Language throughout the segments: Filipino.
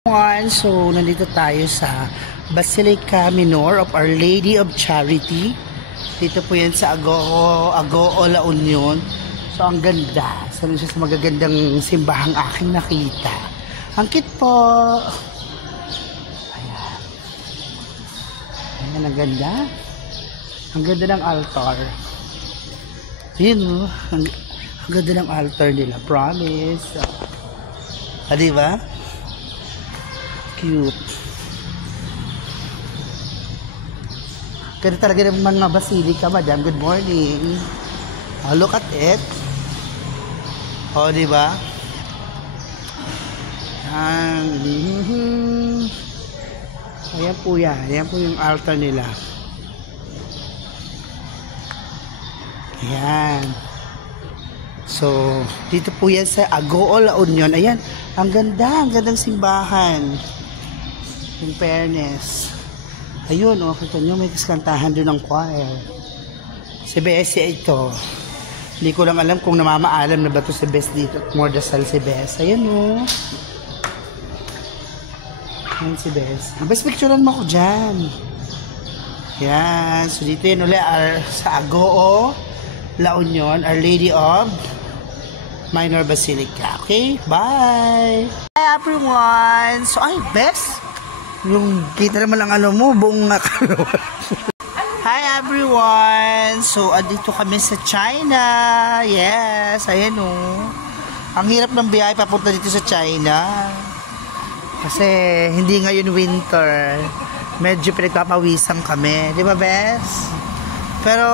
So, nandito tayo sa Basilica Minor of Our Lady of Charity. Dito po yan sa Agoo, La Union. So, ang ganda. Sana siya sa magagandang simbahang aking nakita. Ang cute po. Ayan. Ayan, ang ganda. Ang ganda ng altar. Yun, ang ganda ng altar nila. Promise. Diba? Cute. Ganda talaga ng mga basilika, madam. Good morning. Oh, look at it. Oh, diba? Ayan po yan. Ayan po yung altar nila. Ayan. So, dito po yan sa Agoo, La Union. Ayan. Ang ganda. Ang gandang simbahan. In fairness. Ayun, oh, kita nyo, may kaskantahan doon ng choir. Si Bes ito. Hindi ko lang alam kung namamaalam na ba ito si Bes dito at more dasal si Bes. Ayun, oh. Ayun si Bes. Bes, picturean mo ko dyan. Yan. So, dito yun ulit sa Agoo, La Union, Our Lady of Minor Basilica. Okay? Bye! Hi, everyone! So, ay, Bes! Yung kita naman ang ano mo, buong nakalawa. Hi everyone! So, andito kami sa China. Yes, ayan o. Ang hirap ng biyahe papunta dito sa China. Kasi hindi ngayon winter. Medyo pinagpapawisan kami. Di ba, Bes? Pero,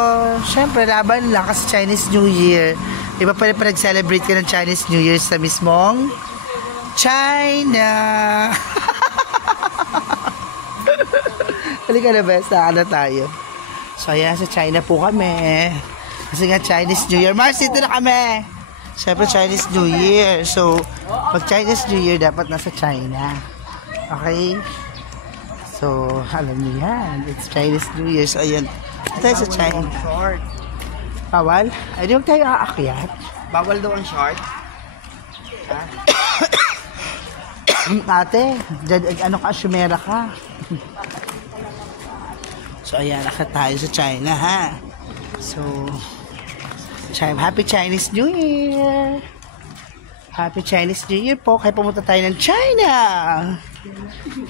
syempre, laban lang kasi Chinese New Year. Di ba pwede pa nag-celebrate ka ng Chinese New Year sa mismong China? Halika na, Bes. Nakala tayo. So, ayan, sa China po kami. Kasi nga, Chinese New Year. Mars, dito na kami. Siyempre, Chinese New Year. So, pag Chinese New Year, dapat nasa China. Okay? So, alam niyo yan. It's Chinese New Year. So, ayan. Ito tayo sa China. Bawal? Ay, di huwag tayo aakyat. Bawal daw ang short? Ha? Ate, ano ka, sumera ka. So, ayan, nakita tayo sa China, ha? So, Happy Chinese New Year! Happy Chinese New Year po, kaya pumunta tayo ng China!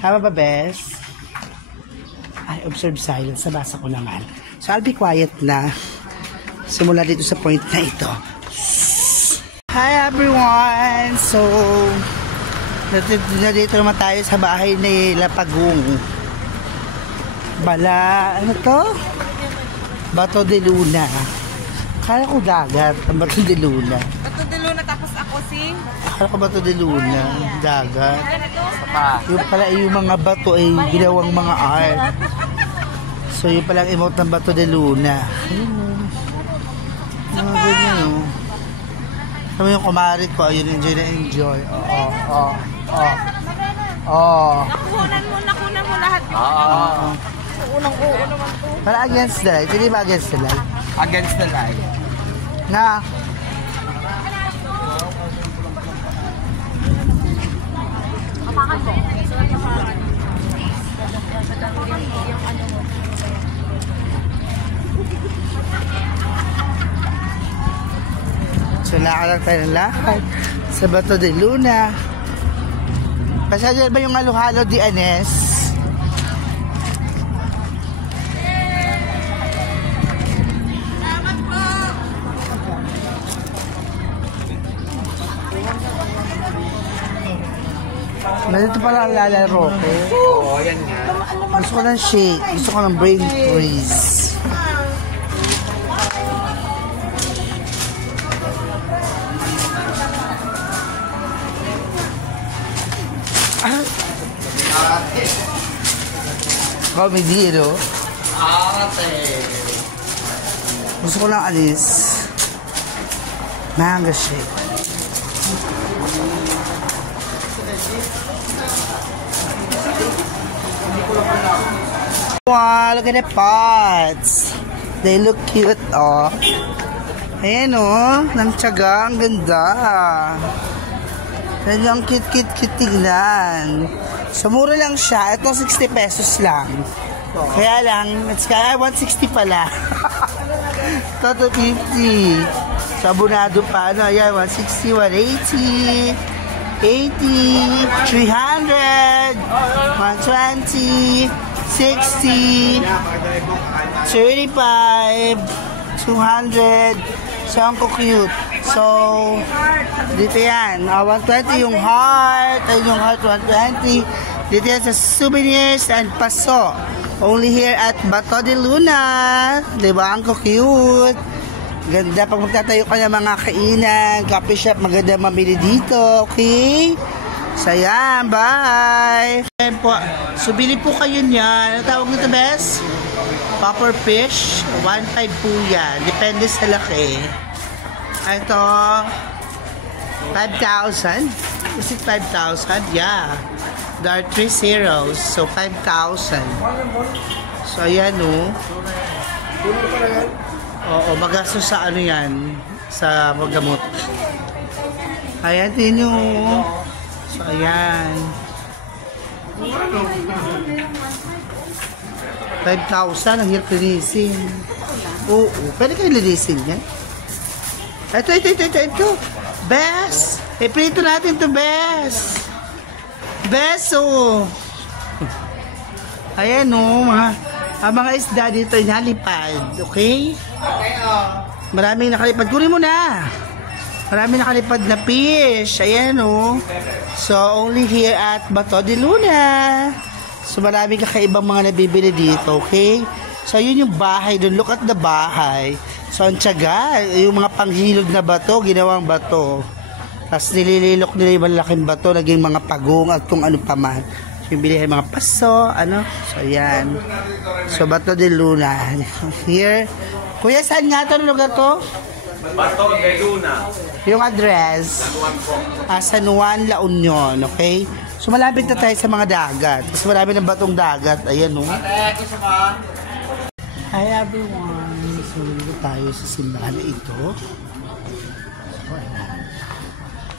Tama ba, Bes? Ay, observe silence, nabasa ko naman. So, I'll be quiet na. Simula dito sa point na ito. Hi, everyone! So, dito naman tayo sa bahay ni Lapagong. Ano to? Bato de Luna. Akala ko dagat ang Bato de Luna. Bato de Luna tapos ako si? Akala ko Bato de Luna, dagat. Yung pala yung mga bato ay ginawang mga art. So yung pala emote ng Bato de Luna. Ayun. Mga ganyan o. Sabi yung kumarit ko, ayun, enjoy na enjoy. Nakunan mo lahat yung unang-uo naman to. Para against the light. Hindi ba against the light? Against the light. Na. So, nakalang tayo ng lakad sa Bato de Luna. Pasaya ba yung halo-halo di Anes? Nandito pala ang lalaro ko. Oo, yan nga. Gusto ko ng shake. Gusto ko ng brain freeze. Comedy, no? Ate. Gusto ko lang alis. Mango shake. Wow, look at the pots. They look cute, oh. Ayan, oh. Ng tiyaga. Ang ganda. Talagang cute tignan. So, mura lang siya. Ito, 60 pesos lang. Kaya lang, it's kaya 160 pala. Ito, 250. So, abunado pa. Ano, ayan, 160, 180, 80, 300, 120, 60, 35, 200. So, ang cute. So, dito yan. 120 yung heart. Ayun yung heart, 120. Dito yan sa souvenirs and paso. Only here at Bato de Luna. Diba? Ang cute. Ganda. Pag magtatayo ka ng mga kainan, coffee shop, maganda mamili dito. Okay? So, yan. Bye! Ayan po. So, bili po kayo niyan. Ano tawag nito, bes? Popper fish. 1.5 po yan. Depende sa laki. Ito, 5,000. Is it 5,000? Yeah. There are 3 zeros. So, 5,000. So, ayan o. Oo, magastos sa ano yan. Sa magamot. Ayan, tingin nyo. So, ayan. 5,000. Ang hirap linisin. Oo, pwede kayo linisin yan. Ito. Bes! Iprito natin to, Bes! Beso! Ayan o, mga isda dito nalipad. Okay? Maraming nakalipad. Kunin mo na! Maraming nakalipad na fish. Ayan o. So, only here at Bato de Luna. So, maraming kakaibang mga nabibili dito. Okay? So, yun yung bahay doon. Look at the bahay. So, ang tiyaga, yung mga panghilod na bato, ginawang bato. Tapos nilililok nila yung malaking bato, naging mga pagong at kung ano pa man. Yung bilihin mga paso, ano. So, yan. So, Bato de Luna. Here. Kuya, saan nga ito? Lugar to? Bato de Luna. Yung address. San Juan, La Union. Okay? So, malapit na tayo sa mga dagat. Tapos marami ng batong dagat. Ayan, no? Hi, everyone. So, tayo sa simbahan na ito. So, ayan.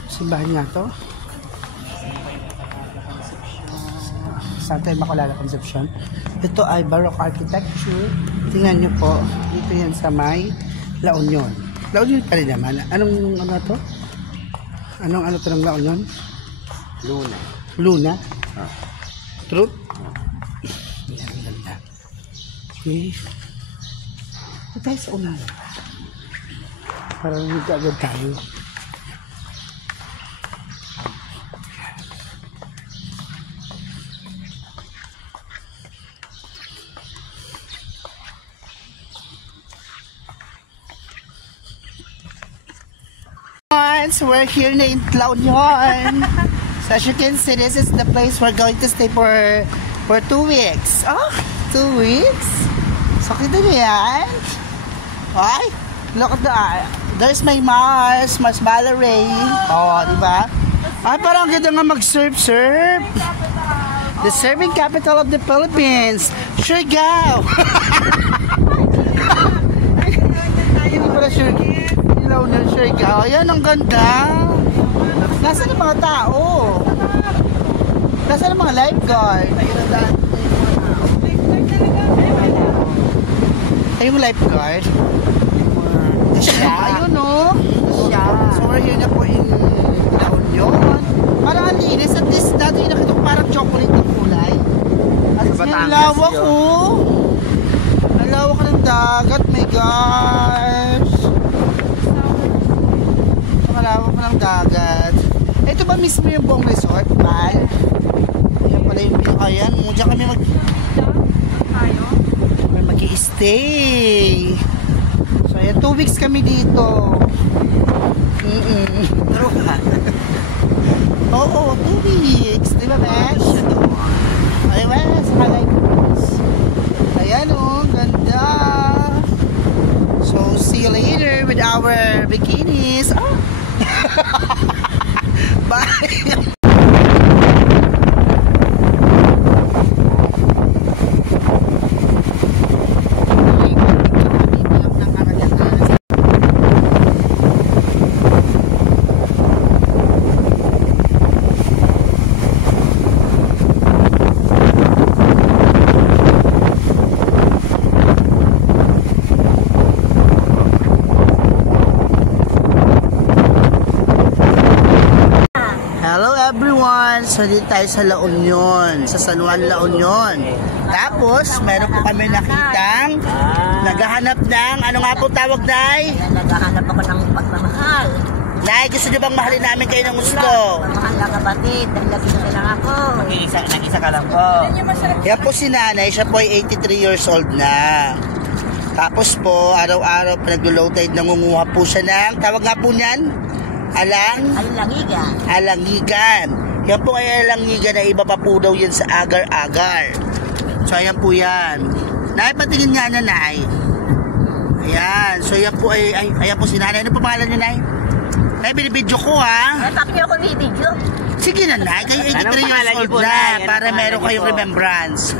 Simbahan nga to. Santa Immaculada Concepcion. Ito ay Baroque architecture. Tingnan nyo po. Dito yan sa may La Union. La Union pa rin naman. Anong ano to? Anong ano to ng La Union? Luna. Luna? Truth? Yan, ganda. Okay. Ito tayo sa unan. Para nag-agad tayo. So we're here in La Union. So as you can see, this is the place we're going to stay for 2 weeks. Oh, 2 weeks? So kita nyo yan? Ay, look at the, there's my Mars Valerie. Oh, diba? Ay, parang ganda nga mag-surf. The surfing capital of the Philippines. Siargao. Hindi pala Siargao. Ilaw na Siargao. Ayan, ang ganda. Nasaan ang mga tao? Nasaan ang mga lifeguard? Ayun yung lifeguard. Ayun, no? So, we're here na po in La Union. Parang ang linis. At least, dati yung nakita ko parang chocolate ng kulay. At yung lawak ko. Ang lawak ng dagat. My gosh. Ang lawak ng dagat. Ito ba mismo yung buong resort? Bal? Ayan pala yung pinakayan. Diyan kami mag-i-stay. So, ayan, 2 weeks kami dito. Pero ka? Oo, 2 weeks. Di ba, Besh? Ayan, Besh. Ayan, oh, ganda. So, see you later with our bikinis. Oh. Bye. Tapos nandito tayo sa La Union, sa San Juan, La Union. Tapos, meron po kami nakitang naghahanap ng, ano nga po tawag, Nay? Naghahanap ako ng pagmamahal. Nay, gusto niyo bang mahalin namin kayo ng gusto? Pagmamahal na kapatid, dahil gusto lang ako. Nag-isa ka lang po. Yan po si nanay, siya po ay 83 years old na. Tapos po, araw-araw pinag-low tide, nangunguha po siya ng, tawag nga po niyan? Alangigan. Alangigan. Yan po ay alangigan na iba pa po daw yan sa agar-agar. So, ayan po yan. Nay, patingin nga na, Nay. Ayan. So, yan po ay ayan po si nanay. Ano po pangalan niya, Nay? Nay, binibidyo ko, ha? Eh, bakit niyo ako video? Sige na, Nay. Kayo 83 years old po, na. Nay? Para meron kayong remembrance.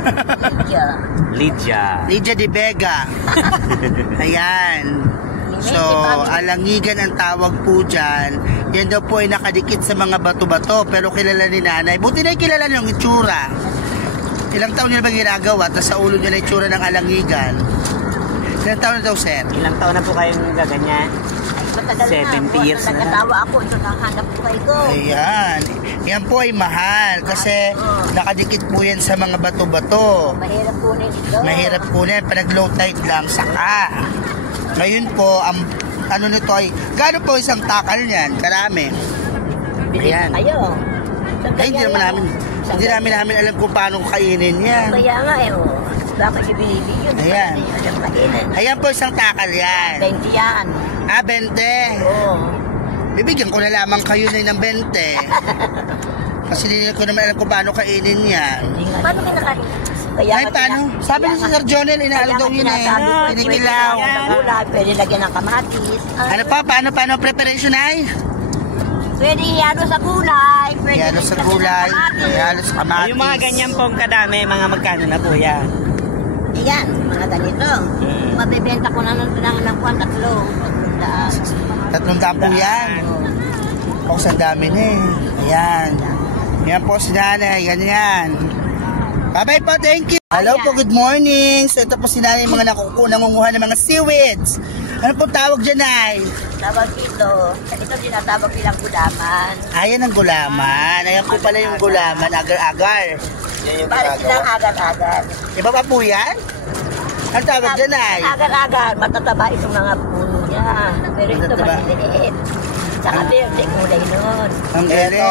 Lydia de Vega. Ayan. So, alangigan ang tawag po dyan. Yan daw po ay nakadikit sa mga bato-bato. Pero kilala ni nanay. Buti na kilala niyo yung itsura. Ilang taon niya ba ginagawa? Tapos sa ulo niya na itsura ng alangigan. Ilang taon na daw, sir? Ilang taon na po kayong gaganyan? 70 years na. Nagkatawa ako, ito nakahanap ko kayo. Ayan. Yan po ay mahal. Kasi nakadikit po yan sa mga bato-bato. Mahirap po na ito. Mahirap po na yan. Pag low tide lang, saka. Ngayon po, ang ano nito ay, gaano po isang takal niyan? Karami. Ayan. Kayo. Ay, hindi namin alam kung paano kainin yan. Kaya nga bakit yung binibigyan? Ayan. Ayan po isang takal yan. 20 yan. 20. Oo. Bibigyan ko na lamang kayo na ng 20. Kasi hindi ko naman alam kung paano kainin yan. Paano kinakain? Ay, paano? Sabi ni Sir Jonel, inaalo daw yun eh. Pinigilaw. Pwede lagyan ng kamatis. Ano pa? Paano preparation ay? Pwede ihalo sa gulay. Pwede Ihalo sa gulay. Ihalo sa kamatis. Yung mga ganyan pong kadami, mga magkano na po yan? Ayan, mga ganito. Mabibenta ko na ng kwan, 300. 300 po yan. O, sa dami na eh. Ayan. Yan po si nanay. Ganyan. Bye-bye po. Thank you. Hello po. Good morning. So, ito po si nanay mga nangunguha ng mga seaweeds. Ano po tawag dyan, Nay? Tawag dito. Ito tinatawag nilang gulaman. Ayan ang gulaman. Ayan po pala yung gulaman. Agar-agar. Para silang agar-agar. Iba pa po yan? Ang tawag dyan, Nay? Agar-agar. Matataba itong mga puno niya. Pero ito Matataba. maliliit. Saka verde kulay nun. Ang galing.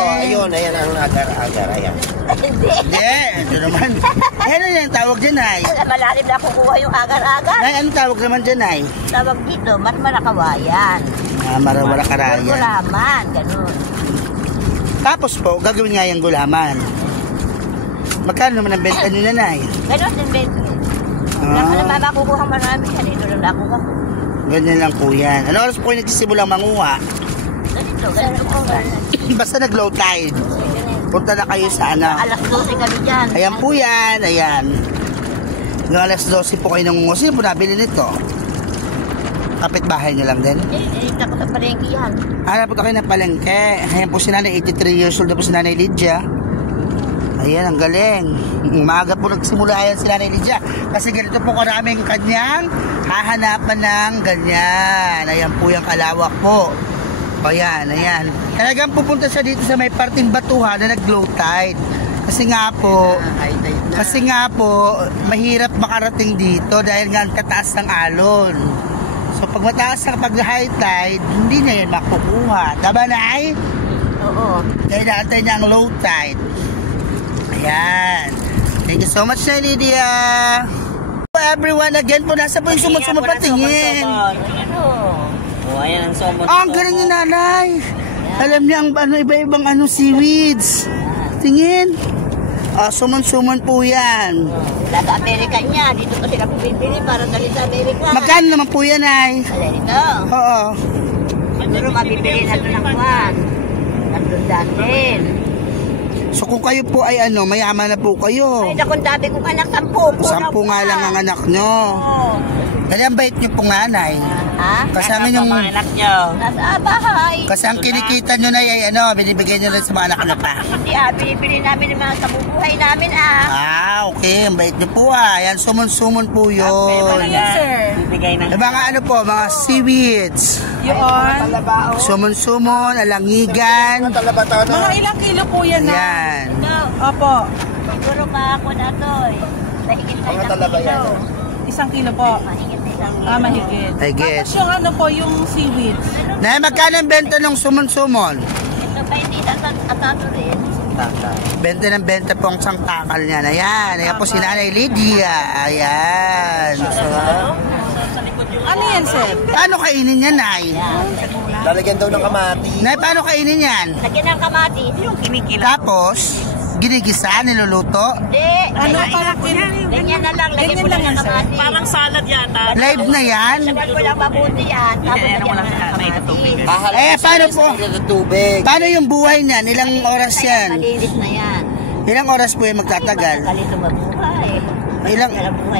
ayan ang agar-agar. Ayan. Hindi. Hindi. Ito naman. Ayan na yung tawag dyan, Nay. Malalim na kukuha yung agar-agar. Nay, anong tawag naman dyan, Nay? Tawag dito, marakawayan. Marawala karaya. Gulaman, ganun. Tapos po, gagawin nga yung gulaman. Magkano naman ang benta nyo na, Nay? Ganun din, Benny. Alam ba makukuha marami yan? Ito lang nakuha ko. Ganyan lang po yan. Ano oras po kayo nagsisimulang manguha? Ganito ko. Basta nag-low tide. Punta na kayo sa ano. Alas 12 kami dyan. Ayan po yan, ayan. Noong alas 12 po kayo nangunguha. Sino po nabili nito? Kapitbahay nyo lang din? Ako sa palengke yan. Hanap po kayo ng palengke. Ayan po si nanay, 83 years old na po si nanay Lydia. Ayan, ang galing. Umaga po nagsimula yan si nanay Lydia. Kasi ganito po karaming kanyang hahanapan ng ganyan. Ayan po yung kalawak po. Ayan, ayan. Talagang pupunta siya dito sa may parting batuhan na nag-low tide. Kasi nga po, mahirap makarating dito dahil nga ang tataas ng alon. So pag mataas ang pag-high tide, hindi na yan makukuha. Tama na ay? Oo. Dahil natin niya ang low tide. Ayan. Thank you so much, Lydia. Everyone, again po, nasa po yung sumot-sumot patingin. Oh, ayan ang somon. Ang galing ni nanay. Alam niya ang iba-ibang seaweeds. Tingin. Sumon-sumon po yan. Sa Amerika niya. Dito kasi kami bibili para dali sa Amerika. Magkano naman po yan, ay? Alay ito. Oo. Pero mabibili na ito ng kwan. 300 din. So kung kayo po ay mayaman na po kayo. Ay, nakong dati kong anak, 10 po. 10 nga lang ang anak nyo. Oo. Kaya ang bait niyo po nga, Nay. Ha? Kasi ang inyong... Mga anak nyo. Nasa bahay. Kasi ang kinikita nyo na ay ano, binibigay nyo rin sa mga anak nyo pa. Hindi binibili namin ng mga kabubuhay namin Okay, ang bait nyo po Yan, sumon-sumon po yun. Ano yan, sir? Bibigay ng... Mga ano po, mga seaweeds. Yun. Sumon-sumon, alangigan. Mga ilang kilo po yan na? Yan. Opo. Siguro pa ako na to Mahigit na isang kilo. 1 kilo po. Mahigit na isang kilo. Mahigit. I guess. Tapos yung ano po, yung seaweeds. Nay, magkano ang benta ng sumon-sumon? Ito ba hindi atato rin? Benta ng benta po ang isang takal niya. Ayan po si Nanay Lydia. Ayan. Ano yan, sir? Paano kainin yan, Nay? Lalagyan daw ng kamati. Nay, paano kainin yan? Lagyan ng kamatis. Yung kinikila. Tapos, ginigisa, niluluto. Hindi. Ano parang Ganyan na lang. Lagyan mo lang ng kamatis. Parang salad yata. Live na yan. Lagyan mo lang mabuti yan. Tapos lagyan mo lang ng kamatis. Paano po? Sa tubig. Paano yung buhay niyan? Ilang oras yan? Malinis na yan. Ilang oras po yung magtatagal? Kalito mabuhay. Ilang,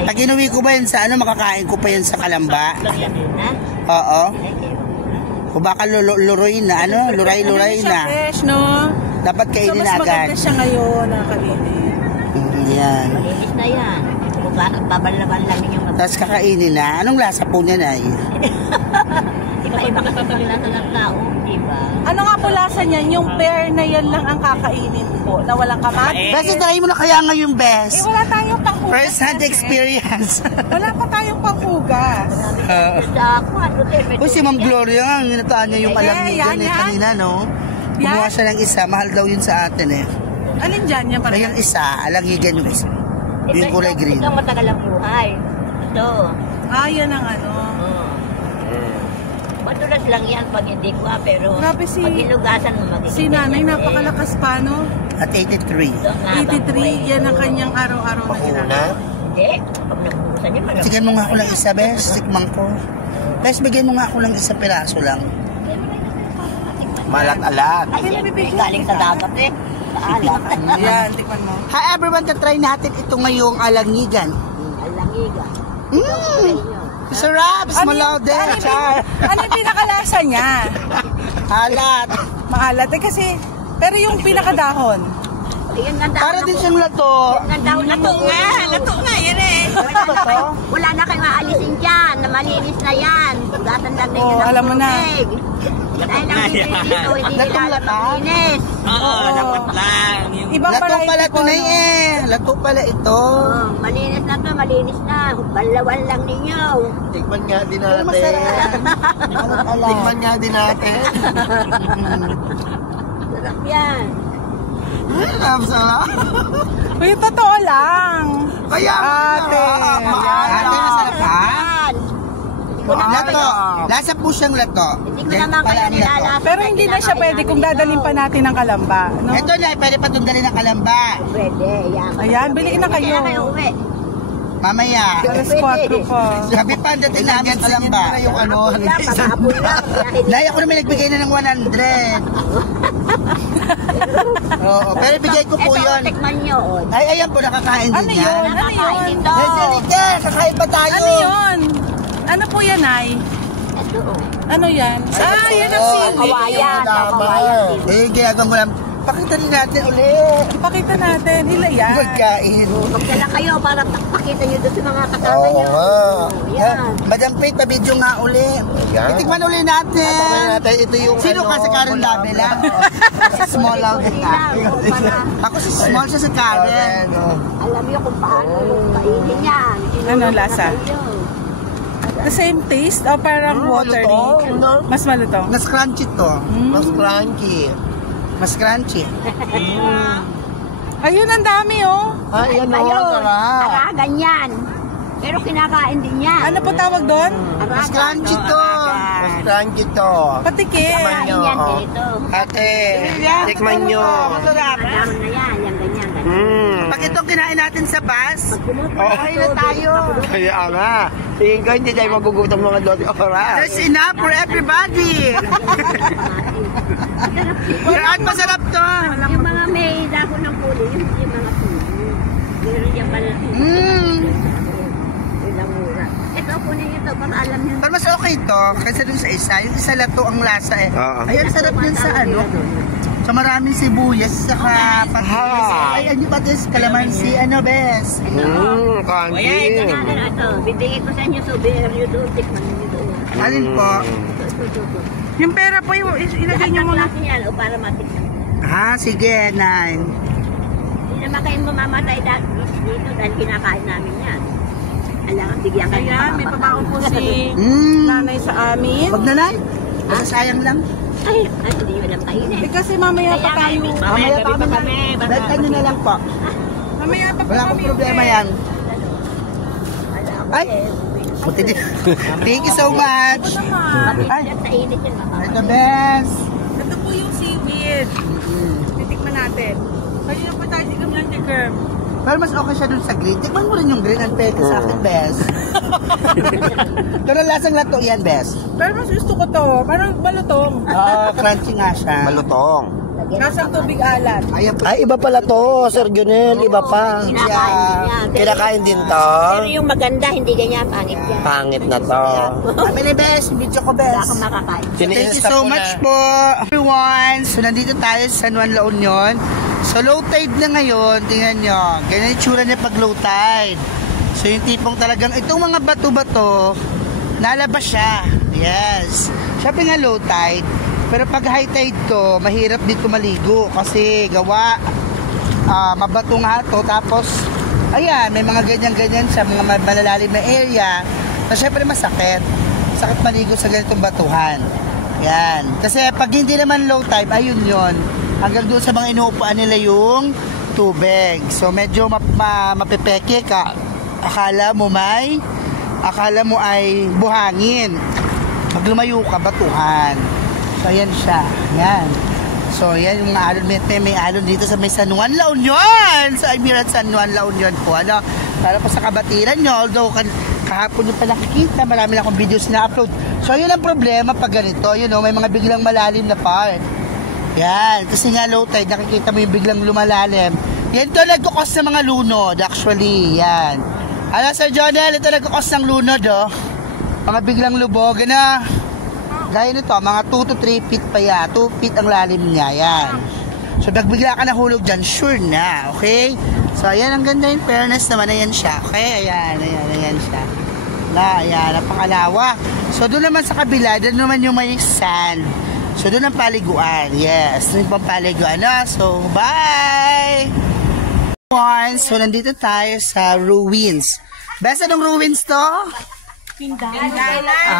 pag inuwi ko ba yan sa ano, makakain ko pa yan sa Kalamba? Lagyan din na. Oo. O baka luruin na, ano? Luray-luray na. fresh, no? Dapat So, kainin mas agad. maganda siya ngayon, nakakainin. Yan. Malinis na yan. Babalaban lang yung Tapos kakainin na. Anong lasa po niya, Nay? Iba-iba kasi pag nasa ng tao, di ba? Ano nga po lasa niyan? Yung pear na yan lang ang kakainin po, na walang kamatis. Bes, try mo na kaya ngayon, Bes. Wala tayong panghugas. First hand experience. Wala pa tayong panghugas. Sa kwarto, Uy, si Ma'am Gloria, ang ginataan niya yung alangigan yan, eh, yan. kanina, no? Kumuha siya ng isa, mahal daw yun sa atin eh. Alin dyan? Yan Kaya yung isa, alangigan yung isa. Yung kulay green. Ito matagal ang buhay. Ito. Yan ang ano. Madulas lang yan pag hindi ko pero Grabe si- pag hinugasan mo magiging Si nanay ganyan napakalakas pa, no? At 83. Ito ang habang 83, buhay. yan ang kanyang araw-araw na ginagawa. Hindi. Pag nabuhusan yun, malamang. Bigyan mo nga ako ng isa, Bes. Tikman ko. Bes, bigyan mo nga ako ng isa piraso lang. Malat-alat. Ay, siyempre, galing sa dagat eh. Paalat. Yan, tikman mo. Hi everyone, try natin ito ngayong alangigan. Alangiga. Sarap! Smalaw din, char! Ano yung pinakalasa niya? Halat! Maalat eh kasi, pero yung pinakadahon. Ayun nga daw. Para din siyang lato. Ang daw na to nga. Nato nga yan eh. Wala na kayo maalisin dyan. Na malinis na yan. Gatan lang ninyo ng alam mo na. tubig. Dahil ang bibili dito, hindi nila alam malinis. Oo, dapat lang. Yung... Ibang Lato variety pala po, ito na no? eh. Lato pala ito. Oh, malinis na to, malinis na. Balawan lang ninyo. Tikman nga din Pero natin. masarap. Tikman nga din natin. Sarap yan. Ang sarap. Uy, totoo lang. Kaya Ate. Ate, masarap ha? Yan. Lato. Lasa po siyang lato. Hindi ko Then naman pala kayo ang lato. nilalasa. Pero hindi na siya pwede kung dadalhin pa natin ng Kalamba, no? Ito na, pwede pa tundalin ng Kalamba. Pwede, yan. Ayan, biliin na kayo. Kaya kayo uwi. Mamaya. Alas 4 pa. Sabi pa, dating namin sa Kalamba. Yung ano, Wala, paghapon lang. Kaya hindi- Nay, ako naman nagbigay na ng 100. Oo, pero bigay ko po Ito, yun. tikman nyo. oh. Ay, ayan po, nakakain Ano din yun? yan. Ano yun? Ito. Ito, kakain pa tayo. Ano yun? Ano po yan, Ay? Ito. Ano yan? Yan ang seaweed. Kawayan. Kawayan. Eh, ginagawa mo lang. Pakita rin natin ulit. Ipakita natin. Hila yan. Magkain. Magdala kayo para pakita nyo doon sa mga kasama nyo. Yan. Madam Faith, pa-video nga uli. Ayan. Itikman uli natin. natin. Ito yung Sino ano, ka sa Karen Davila? Si Small lang kita. Ako si Small, siya sa Karen. Alam nyo kung paano kainin yan. Ano lasa? The same taste o parang watery? Mas malutong. Mas crunchy to. Mas crunchy. Mas crunchy. Ayun, ang dami, oh. Ay, yan Ayun. o, sarap. Aragan yan. Pero kinakain din yan. Ano po tawag doon? Mas crunchy to. Mas crunchy to. Patikim. Kinakain yan Oo. dito. Ate. Tikman nyo. Masarap. Aragan na yan. Yan ganyan. ganyan. Pag itong kinain natin sa bus, Okay na tayo. Kaya nga. Tingin ko hindi tayo magugutom mga 12 oras. There's enough for everybody. At masarap to. Yung mga may dako ng puli, yung mga puli. Meron yan pala. Mmm. Yung mura. Ito, kunin nyo alam yun. Pero mas okay to, kasi dun sa isa. Yung isa lato ang lasa eh. Oo. Ayan, sarap din sa ano. So maraming sibuyas, saka patis. Ay, ano patis? Kalamansi, ano, bes? Kanji. Ito, bibigay ko sa inyo souvenir nyo doon. Tikman nyo doon. Alin po? Yung pera po, yung ilagay niyo muna. Klase yan, para matikman. Sige, Nan. Hindi naman kayong mamamatay dito dahil kinakain namin yan. Alam, bigyan kayo. Ayan, may pabaon po si Mm. nanay sa amin. Wag na, Nan. Basta sayang lang. Ay, hindi nyo alam kainin. Eh, kasi mamaya pa tayo. Mamaya pa kami. Benta nyo na lang po. Mamaya pa Wala akong problema yan. Ay! Buti din. Thank you so much. Ay, Sa init yun, mama. ito, bes. Ito po yung seaweed. Titikman natin. Kanina po tayo sigam lang ni Kerm. Pero mas okay siya dun sa green. Tikman mo rin yung green and peke sa akin, bes. Pero lasang lato yan, bes. Pero mas gusto ko to. Parang malutong. Crunchy nga siya. Malutong. Nasang tubig alat. Ayan po. Ay, iba pala to, Sir Junel. Iba pa. Kinakain niya. Kinakain din to. Pero yung maganda, hindi ganyan, pangit yan. Pangit na to. Kami ni bes. Video ko, bes. Wala akong makakain. Thank you so much po, everyone. So, nandito tayo sa San Juan, La Union. So, low tide na ngayon. Tingnan nyo. Ganyan yung tsura niya pag low tide. So, yung tipong talagang, itong mga bato-bato, nalabas siya. Yes. Siyempre nga low tide. Pero pag high tide to, mahirap dito maligo. Kasi gawa, mabato nga to. Tapos, ayan, may mga ganyan-ganyan sa mga malalalim na area. Na syempre masakit. Sakit maligo sa ganitong batuhan. Yan. Kasi pag hindi naman low tide, ayun yon. Hanggang doon sa mga inuupuan nila yung tubig. So medyo mapepeke ka. Akala mo ay buhangin. Pag lumayo ka, batuhan. So ayan siya. Yan. So yan yung alon. May alon dito sa may San Juan, La Union. Sa Emirat San Juan, La Union po. Ano? Para po sa kabatiran nyo. Although kahapon nyo pa nakikita, marami na akong videos na upload. So yun ang problema pag ganito. You know, may mga biglang malalim na part. Yan. Kasi nga low tide, nakikita mo yung biglang lumalalim. Yan to nagkukos ng mga lunod. Actually, yan. Ano, Sir Jonel, ito nagkukos ng lunod, oh. Mga biglang lubog. Na, gaya nito, mga 2 to 3 feet pa yan. 2 feet ang lalim niya. Yan. So, pag bigla ka nahulog dyan, sure na. Okay? So, ayan, ang ganda yung fairness naman. Ayan siya. Okay? Ayan siya. Ayan, napakalawa. So, doon naman sa kabila, doon naman yung may sand. So, doon ang paliguan. Yes, doon pang paliguan. No? So, bye! So, nandito tayo sa ruins. Best anong ruins to?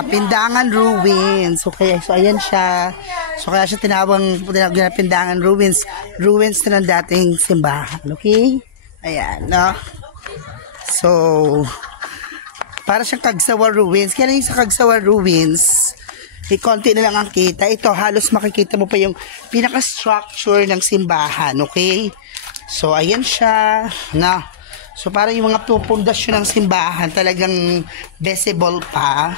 Pindangan Ruins. Okay, so ayan siya. So, kaya siya tinawag na Pindangan Ruins. Ruins na ng dating simbahan. Okay? Ayan, no? So, para siyang Kagsawa Ruins. Kaya lang yung sa Kagsawa Ruins, konti na lang ang kita. Ito, halos makikita mo pa yung pinaka-structure ng simbahan. Okay? So, ayan siya. Na. So, para yung mga pundasyon ng simbahan, talagang visible pa.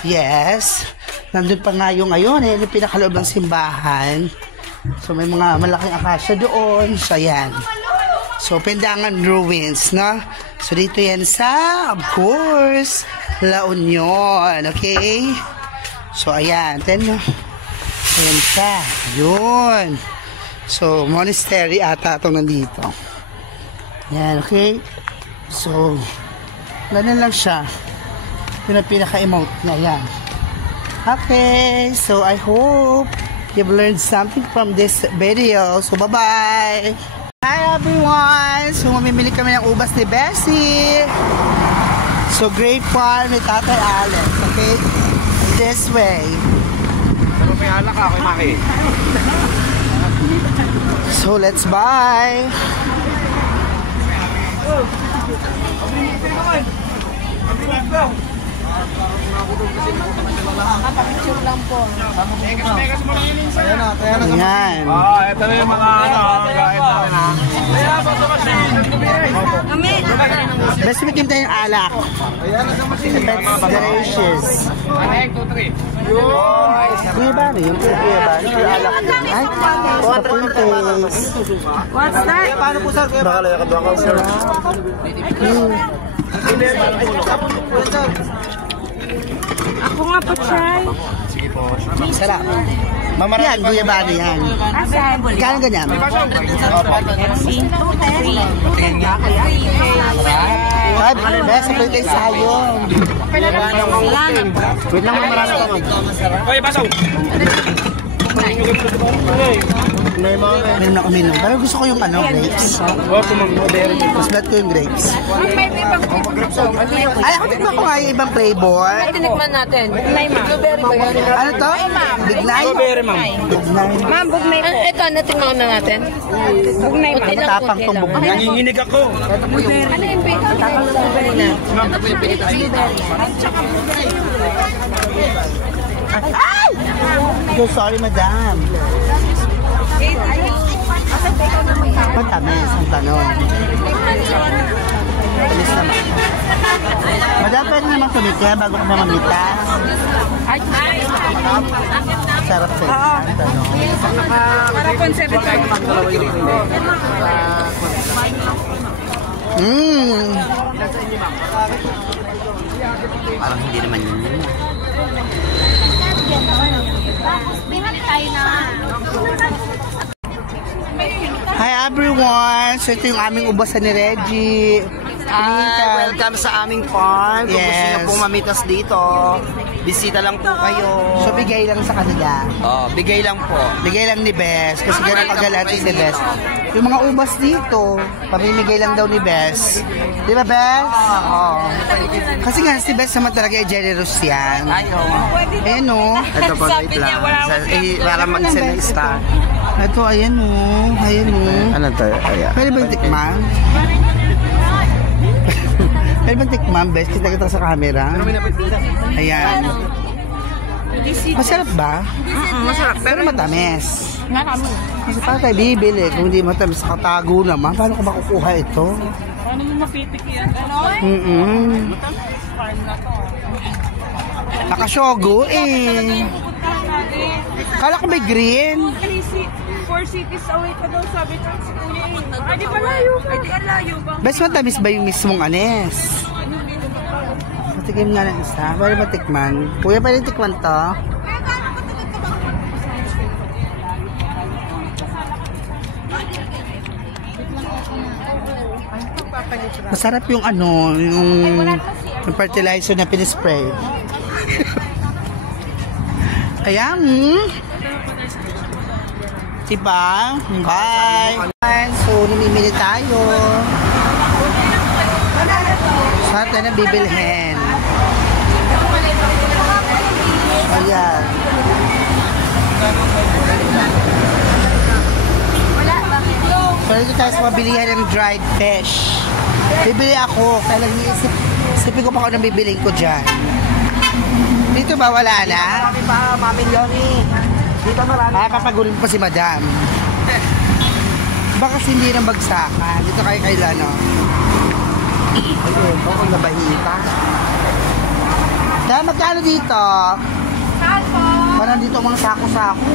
Yes. Nandun pa nga yung ngayon. Ayan yung pinakaloob ng simbahan. So, may mga malaking akasya doon. So, ayan. So, Pindangan Ruins, no? So, dito yan sa, of course, La Union. Okay? So, ayan. Ayan siya. Yun. So, monastery ata itong nandito. Ayan, okay? So, ganun lang siya. Yun ang pinaka-emote na yan. Okay. So, I hope you've learned something from this video. So, bye-bye! Hi, everyone! So, mamimili kami ng ubas ni Bessie. So, grape farm ni Tatay Alex. Okay? This way. Pero may alak ako, Maki. So, let's buy. Picture lang po. Ayan. Ito na yung mga gahit namin, ha? Kaya, bato kasi, Best bikin tayo yung alak. Delicious. 1, 2, 3. Kuya ba? Yung kuya ba? Yung alak. Ay, papuntes. What's that? Paano po, sir? Baka lang yakad ako, sir. Ako nga po, Chay. Sarap. Yan, guyabano yan. Kano ganyan? Ay, best, pwede kayo sayong. Wait lang, marami ka mag. Oy, basaw. Meron na uminom. Pero gusto ko yung grapes. Oh, tumang-modern. Mas bet ko yung grapes. Ay, ako tignan ko nga yung ibang flavor. Tinikman natin. Blueberry ba yun? Ano to? Big Nine? Strawberry, ma'am. Big Nine. Ma'am, bugnay po. Ito, natingnan na natin. Bugnay po. Matapang tong bugna. Nanginginig ako. Ano yung pito? Tapang blueberry na. Ay! So sorry, madam. Matamis ang tanong. Tamis naman. Madam, pwede naman tumika bago ka na mamita. Sarap sa ang tanong. Para po 7. Parang hindi naman yun. Hi everyone! So ito yung aming ubasan ni Reggie. Welcome sa aming farm. Kung gusto niyo Yes. pong mamitas dito, bisita lang po kayo. So bigay lang sa kanila. Oh, bigay lang po. Bigay lang ni Bes. Kasi ganun pagalat si Bes. Yung mga ubas dito, pamimigay lang daw ni Bes. Di ba, Bes? Oo. Kasi nga, si Bes naman talaga ay generous yan. Ayaw. Ayan o. Ito po, wait lang. Para mag-send ng star. Ito, ayan o. Ayan o. Ano to? Ayan. Pwede ba yung tikman? Pwede ba yung tikman, Bes? Kita sa camera. Ayan. Masarap ba? Masarap. Pero matamis. Kasi paano tayo bibili? Kung hindi matamis, katago naman. Paano ko makukuha ito? Paano mo mapitik yan? Nakasyogo eh. Kala ko may green. 4 cities away ka daw, sabi ko si Kuya eh. Ay, di pa layo pa. Ay, di layo pa. Bes, matamis ba yung mismong anes? Patikim nga ng isa. Pwede ba tikman? Kuya, pwede tikman to? Masarap yung yung fertilizer na pinispray. Ayan. Diba? Bye! So, namimili tayo. Saan tayo na bibilhin? Ayan. Pwede tayo sa mabilihan ng dried fish. Bibili ako. Kaya isipin ko pa kung anong bibiliin ko dyan. Dito ba wala na? Marami pa, Mami Johnny. Dito marami. Papagurin pa si madam. Baka hindi na bagsakan. Dito kayo kailan, no? Ayun, kung nabahita. Dahil magkano dito? Saan po? Parang dito mga sako-sako.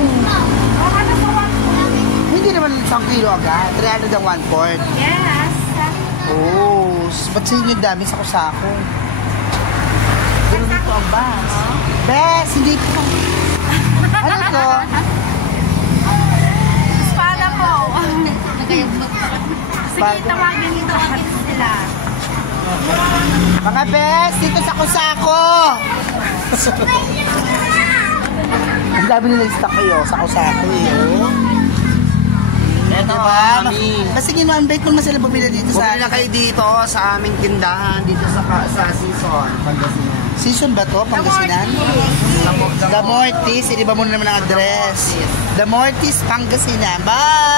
Hindi naman 1 kilo agad. 300 ang 1/4. Yes. Oh, ba't sa inyo dami sako-sako? Pero dito ang bus. Bes, hindi po. Ano to? Espada po. Sige, tawagin nito sila. Mga bes, dito sako-sako! Ang dami nila stock kayo, sako-sako eh. Ito, Diba? Mami. Kasi gino-invite ko naman sila bumili dito sa... Bumili na kayo dito sa aming tindahan, dito sa season. Pangasinan. Season ba to? Pangasinan? The Mortis. Iniba mo na naman ang address. The Mortis, Pangasinan. Bye!